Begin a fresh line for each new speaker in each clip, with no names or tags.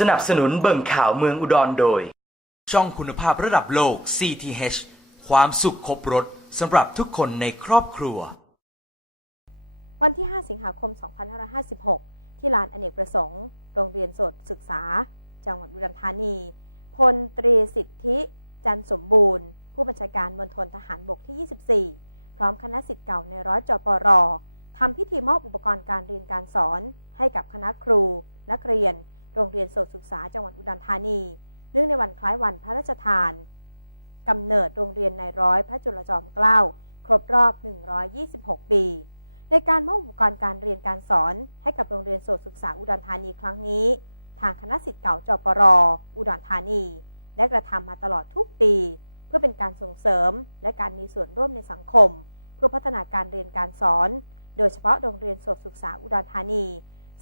สนับสนุนเบิ่งข่าวเมืองอุดรโดย
ช่องคุณภาพระดับโลก CTH ความสุขครบรถสำหรับทุกคนในครอบครัว
วันที่ 5 สิงหาคม 2556 ที่ลานอเนกประสงค์ โรงเรียนโสตศึกษา จังหวัดอุดรธานี พลตรีสิทธิ จันทร์สมบูรณ์ ผู้บัญชาการมณฑลทหารบกที่ 24 พร้อมคณะสิทธิ์เก่าในร้อยจปรทำพิธีมอบอุปกรณ์การเรียนการสอนให้กับคณะครู นักเรียน โรงเรียนโสตศึกษาจังหวัดอุดรธานี เนื่องในวันคล้ายวันพระราชทานกำเนิดโรงเรียนในร้อยพระจุลจอมเกล้าครบรอบ 126 ปี ในการมอบอุปกรณ์การเรียนการสอนให้กับโรงเรียนโสตศึกษาอุดรธานีครั้งนี้ ทางคณะสิทธิ์เก่าจปรออุดรธานี ได้กระทำมาตลอดทุกปี เพื่อเป็นการส่งเสริม และการมีส่วนร่วมในสังคม เพื่อพัฒนาการเรียนการสอน โดยเฉพาะโรงเรียนโสตศึกษาอุดรธานี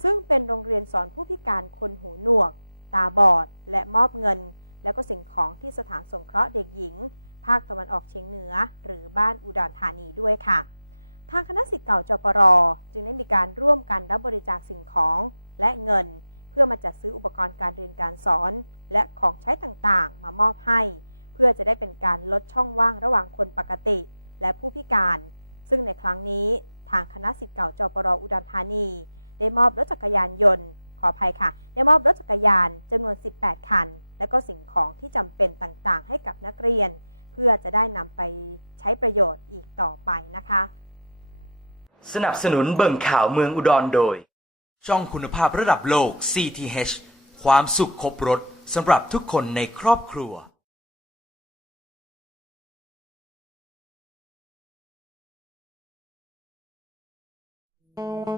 ซึ่งเป็นโรงเรียนสอนผู้พิการคนหูหนวก ตาบอด และมอบเงิน แล้วก็สิ่งของที่สถานสงเคราะห์เด็กหญิง ภาคตะวันออกเฉียงเหนือ หรือบ้านอุดรธานีด้วยค่ะ ทางคณะสิทธิ์เก่าจปรจึงได้มีการร่วมกันรับบริจาคสิ่งของและเงิน เพื่อมาจัดซื้ออุปกรณ์การเรียนการสอน และของใช้ต่างๆ มามอบให้ เพื่อจะได้เป็นการลดช่องว่างระหว่างคนปกติ และผู้พิการ ซึ่งในครั้งนี้ทางคณะสิทธิ์เก่าจปรอุดรธานี ได้มอบรถจักรยานยนต์ ขออภัยค่ะ ได้มอบรถจักรยานจำนวน 18 คัน และก็สิ่งของที่จำเป็นต่างๆ ให้กับนักเรียน เพื่อจะได้นำไปใช้ประโยชน์อีกต่อไปนะคะ
สนับสนุนเบิ่งข่าวเมืองอุดรโดย
ช่องคุณภาพระดับโลก CTH ความสุขครบรถสำหรับทุกคนในครอบครัว
Thank